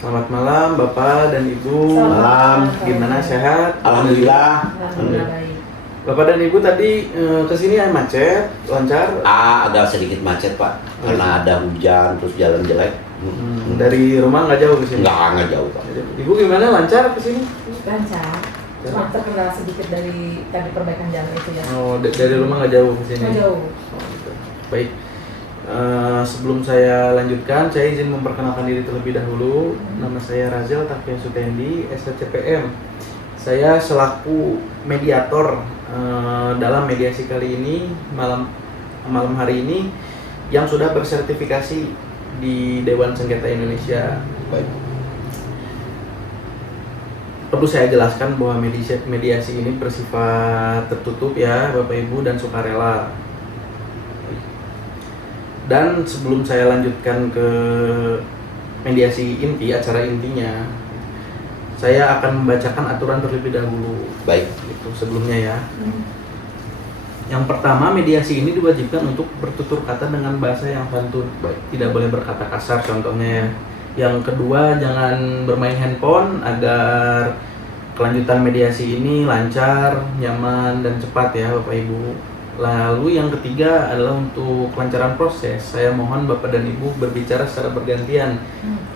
Selamat malam Bapak dan Ibu. Selamat Malam. Gimana, sehat? Alhamdulillah. Alhamdulillah baik. Bapak dan Ibu tadi kesini macet, lancar? Agak sedikit macet Pak, karena ada hujan terus jalan jelek. Dari rumah nggak jauh kesini? Nggak jauh Pak. Ibu gimana, lancar kesini? Lancar. Cuma terkendala sedikit dari tadi perbaikan jalan itu ya. Oh, dari rumah nggak jauh kesini? Nggak jauh. Oh, gitu. Baik. Sebelum saya lanjutkan, saya izin memperkenalkan diri terlebih dahulu. Nama saya Razel Tafia Sutendi, SHCPM. Saya selaku mediator dalam mediasi kali ini, malam hari ini, yang sudah bersertifikasi di Dewan Sengketa Indonesia. Baik. Perlu saya jelaskan bahwa mediasi ini bersifat tertutup ya Bapak Ibu dan sukarela. Dan sebelum saya lanjutkan ke mediasi inti, acara intinya, saya akan membacakan aturan terlebih dahulu. Baik. Itu sebelumnya ya. Yang pertama, mediasi ini diwajibkan untuk bertutur kata dengan bahasa yang santun. Baik. Tidak boleh berkata kasar contohnya ya. Yang kedua, jangan bermain handphone agar kelanjutan mediasi ini lancar, nyaman, dan cepat ya Bapak Ibu. Lalu yang ketiga adalah untuk kelancaran proses. Saya mohon Bapak dan Ibu berbicara secara bergantian,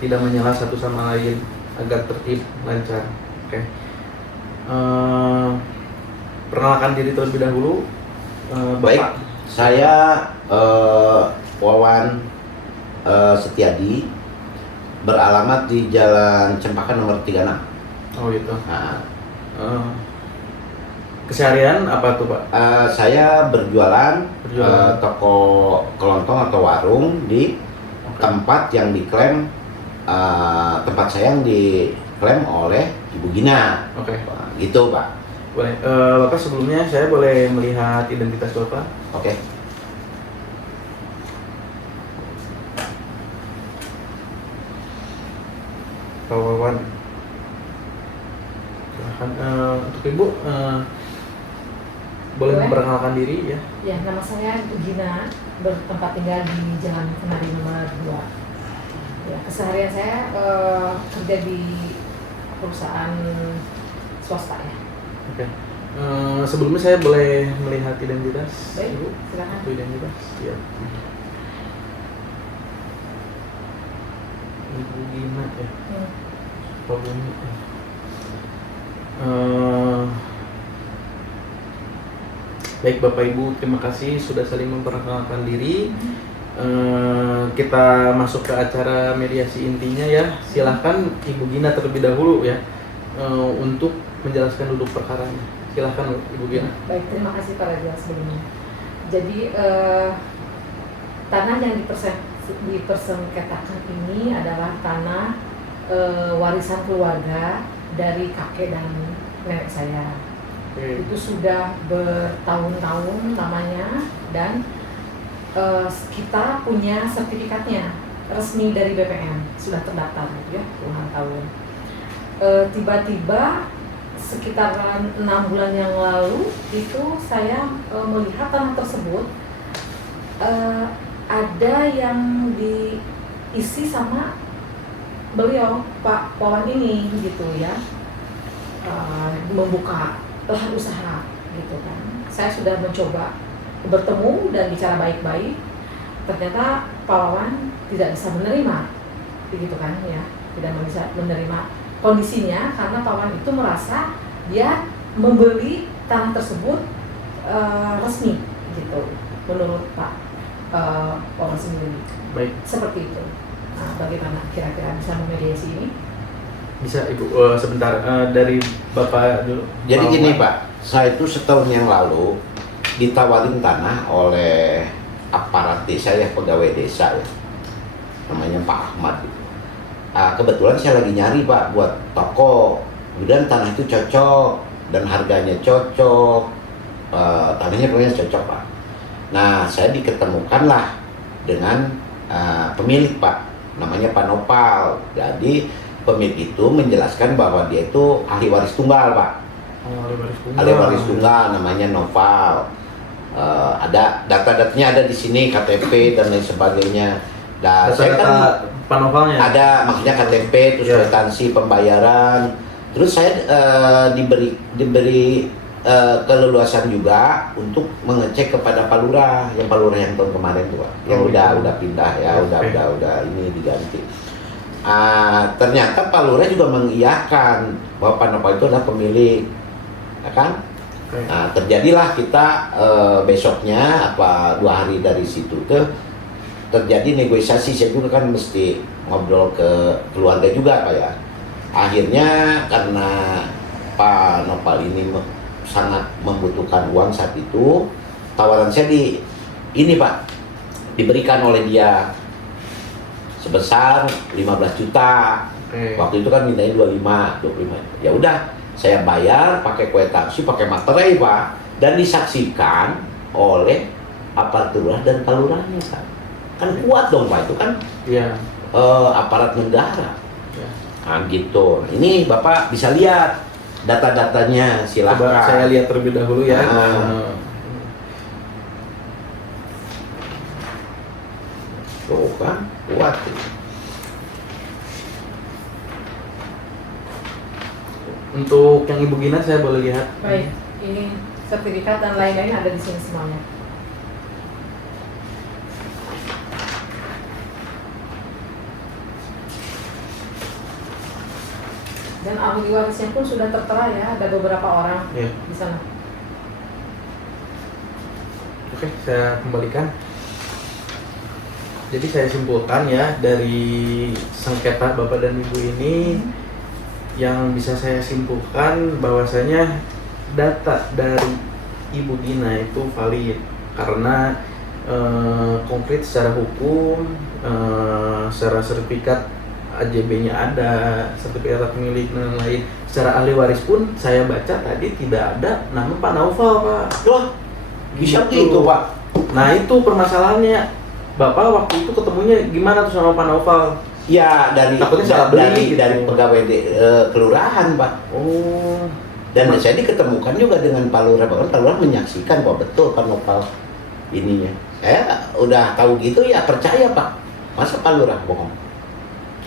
tidak menyela satu sama lain agar tertib, lancar. Oke. Perkenalkan diri terlebih dahulu. Bapak. Baik. Saya Wawan Setiadi, beralamat di Jalan Cempaka nomor 36. Oh gitu. Nah, Keseharian apa tuh Pak? saya berjualan Berjualan. toko kelontong atau warung di tempat yang diklaim tempat saya yang diklaim oleh Ibu Gina. Oke. Gitu Pak. Boleh. Bapak sebelumnya saya boleh melihat identitas Bapak? Oke. Pak Wawan. Silahkan. Untuk Ibu boleh Boleh. memperkenalkan diri ya? Ya, nama saya Gina, bertempat tinggal di Jalan Kenari nomor 2. Ya, keseharian saya kerja di perusahaan swasta ya. Oke. Sebelumnya saya boleh melihat identitas Baik, Ibu? silakan. Itu identitas. Iya. Ibu Gina ya. Pak Bumi. Baik Bapak Ibu, terima kasih sudah saling memperkenalkan diri. Kita masuk ke acara mediasi intinya ya. Silahkan Ibu Gina terlebih dahulu ya untuk menjelaskan duduk perkaranya. Silahkan Ibu Gina. Baik, terima kasih Pak Raja sebelumnya. Jadi tanah yang dipersengketakan ini adalah tanah warisan keluarga dari kakek dan nenek saya. Oke. Itu sudah bertahun-tahun namanya dan kita punya sertifikatnya resmi dari BPN, sudah terdaftar gitu ya puluhan tahun. Tiba-tiba sekitar 6 bulan yang lalu itu saya melihat tanah tersebut ada yang diisi sama beliau Pak Wawan ini gitu ya, membuka lahan usaha gitu kan. Saya sudah mencoba bertemu dan bicara baik-baik, ternyata Pak Wawan tidak bisa menerima begitu kan ya, tidak bisa menerima kondisinya karena Pak Wawan itu merasa dia membeli tanah tersebut resmi gitu menurut Pak Wawan sendiri. Baik. Seperti itu. Nah, bagaimana kira-kira bisa memediasi ini? Bisa Ibu sebentar dari Bapak dulu. Jadi Pak gini Wawan. Pak, saya itu setahun yang lalu ditawarin tanah oleh aparat desa ya, pegawai desa ya, namanya Pak Ahmad gitu. Kebetulan saya lagi nyari Pak buat toko, kemudian tanah itu cocok dan harganya cocok, tanahnya pokoknya cocok Pak. Nah saya diketemukan lah dengan pemilik Pak, namanya Pak Nopal. Jadi pemilik itu menjelaskan bahwa dia itu ahli waris tunggal Pak. Ahli waris tunggal namanya Noval. Ada data-datanya ada di sini, KTP dan lain sebagainya. Nah, saya kan Data-data panovalnya. ada maksudnya KTP, terus Iya. kwitansi pembayaran, terus saya diberi keleluasan juga untuk mengecek kepada Pak Lurah yang tahun kemarin tuh Pak, yang Oh, udah gitu. pindah ya, Oke. udah ini diganti. Ternyata Pak Lurah juga mengiyakan bahwa Pak Nopal itu adalah pemilik, ya kan? Oke. Nah, terjadilah kita besoknya 2 hari dari situ tuh terjadi negosiasi. Saya juga kan mesti ngobrol ke keluarga juga Pak ya. Akhirnya karena Pak Nopal ini sangat membutuhkan uang saat itu, tawaran saya ini Pak, diberikan oleh dia sebesar 15 juta. Oke. Waktu itu kan mintanya 25. Ya udah, saya bayar pakai kwitansi, pakai materai Pak, dan disaksikan oleh aparat lurah dan palurahnya Pak. Kan kuat dong Pak, itu kan Iya. aparat negara. Ya. Nah gitu. Ini Bapak bisa lihat data-datanya, silahkan. Coba saya lihat terlebih dahulu ya. Tuh kan, kuat. Untuk yang Ibu Gina saya boleh lihat. Baik, ini sertifikat dan lain-lain ada di sini semuanya. Dan ahli warisnya pun sudah tertera ya, ada beberapa orang Iya. di sana. Oke, saya kembalikan. Jadi saya simpulkan ya dari sengketa Bapak dan Ibu ini, yang bisa saya simpulkan bahwasanya data dari Ibu Dina itu valid karena konkret secara hukum, secara sertifikat AJB-nya ada, sertifikat hak milik dan lain. Secara ahli waris pun saya baca tadi tidak ada nama Pak Naufal Pak. Loh, bisa gitu Pak. Nah itu permasalahannya. Bapak waktu itu ketemunya gimana tuh sama Pak Naufal? Ya dari Takutnya salah beli dari, gitu. dari pegawai kelurahan Pak. Oh, Dan saya diketemukan juga dengan Pak Lurah, bahkan Pak Lurah menyaksikan bahwa betul Pak Nopal ininya. Saya udah tahu gitu ya percaya Pak. Masa Pak Lurah bohong?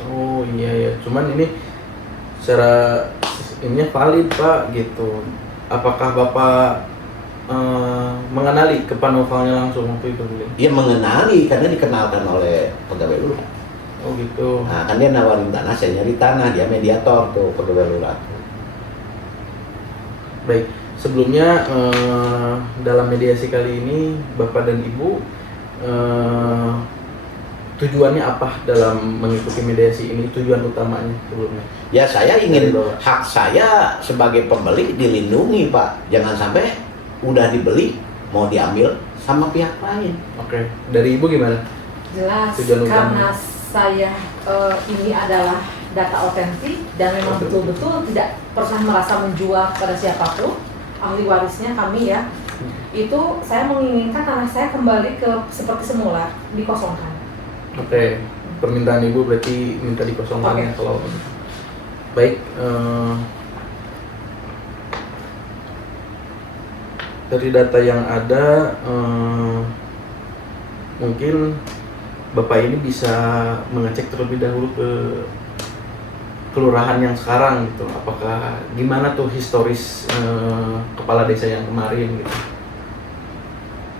oh iya ya. Cuman ini secara ininya valid Pak gitu. Apakah Bapak mengenali ke Pak Naufalnya langsung waktu itu? Dia mengenali karena dikenalkan oleh pegawai lurah. Oh gitu. Nah kan dia nawarin tanah, saya nyari tanah, dia mediator tuh pegawai lurah. Baik, sebelumnya dalam mediasi kali ini Bapak dan Ibu tujuannya apa dalam mengikuti mediasi ini? Tujuan utamanya sebelumnya? Ya saya ingin Dari bawah. hak saya sebagai pembeli dilindungi Pak. Jangan sampai udah dibeli mau diambil sama pihak lain. Oke, dari Ibu gimana? Jelas, Tujuan utama. karena saya ini adalah data otentik dan memang betul-betul tidak pernah merasa menjual kepada siapapun. Ahli warisnya kami ya, itu saya menginginkan tanah saya kembali ke seperti semula, dikosongkan. Oke, permintaan Ibu berarti minta dikosongkan ya Oke. kalau baik. Dari data yang ada, mungkin Bapak ini bisa mengecek terlebih dahulu ke kelurahan yang sekarang gitu. Apakah gimana tuh historis kepala desa yang kemarin gitu.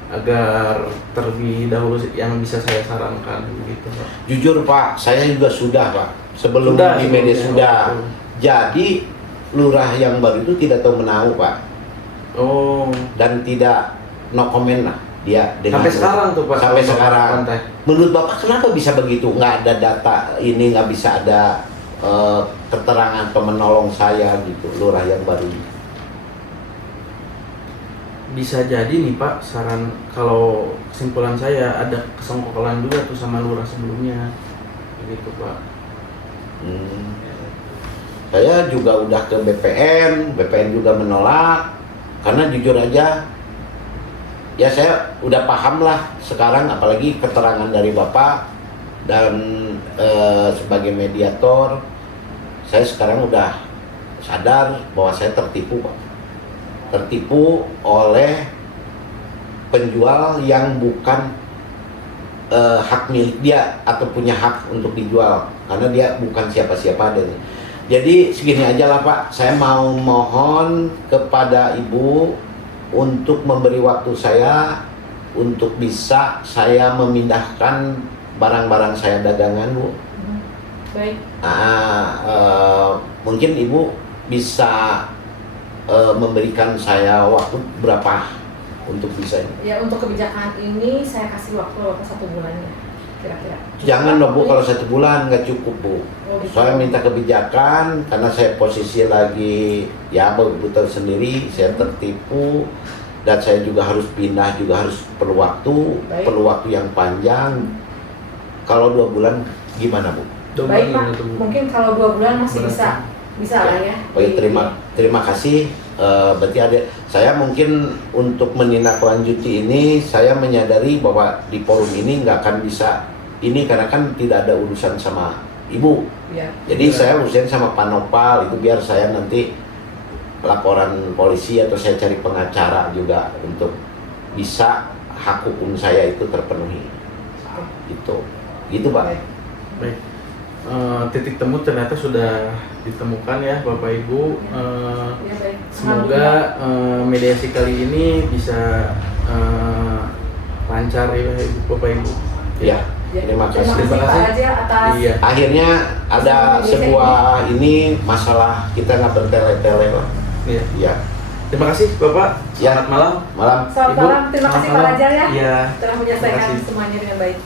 Agar terlebih dahulu yang bisa saya sarankan gitu Pak. Jujur Pak, saya juga sudah Pak. Sebelum Sudah, di media sebelumnya. sudah. Jadi lurah yang baru itu tidak tahu menahu Pak. Oh, Dan tidak no comment lah dia dengan sampai sekarang tuh Pak. Sampai kalau sekarang. kontak. Menurut Bapak kenapa bisa begitu? Nggak ada data ini, nggak bisa ada keterangan atau menolong saya gitu, lurah yang baru ini. Bisa jadi nih Pak, saran kalau kesimpulan saya ada kesengkokelan juga tuh sama lurah sebelumnya, begitu Pak. Saya juga udah ke BPN juga menolak karena jujur aja ya saya udah paham lah sekarang, apalagi keterangan dari Bapak dan sebagai mediator saya sekarang udah sadar bahwa saya tertipu Pak. Tertipu oleh penjual yang bukan hak milik dia atau punya hak untuk dijual karena dia bukan siapa-siapa. Dan jadi segini aja lah Pak, saya mau mohon kepada Ibu untuk memberi waktu saya untuk bisa saya memindahkan barang-barang saya dagangan Bu. Baik. Mungkin Ibu bisa memberikan saya waktu berapa untuk bisa ini? Ya untuk kebijakan ini saya kasih waktu 1 bulan ya kira-kira. Jangan loh Bu, kalau 1 bulan nggak cukup Bu. Oh, gitu. Saya minta kebijakan karena saya posisi lagi ya Bu tahu sendiri, saya tertipu dan saya juga harus pindah, juga harus perlu waktu, Baik. perlu waktu yang panjang. Kalau 2 bulan gimana Bu? Baik Pak, mungkin kalau 2 bulan masih bisa lah ya. Baik, terima kasih. Berarti saya mungkin untuk menindaklanjuti ini, saya menyadari bahwa di forum ini nggak akan bisa ini karena kan tidak ada urusan sama Ibu. Ya. Jadi saya urusin sama Pak Nopal, itu biar saya nanti laporan polisi atau saya cari pengacara juga untuk bisa hak hukum saya itu terpenuhi. Gitu Pak. Baik. Titik temu ternyata sudah ditemukan ya Bapak Ibu. Ya, baik. Semoga mediasi kali ini bisa lancar ya Bapak Ibu. Ya, terima kasih. Terima kasih Pak Raja atas Iya. Akhirnya ada sebuah ini masalah kita nggak bertele-tele lah. Iya. Ya. Terima kasih Bapak. Ya. Selamat malam. Malam. Selamat Ibu, malam. Terima kasih selamat Pak malam. Raja ya Iya. telah Terima menyelesaikan kasih. semuanya dengan baik.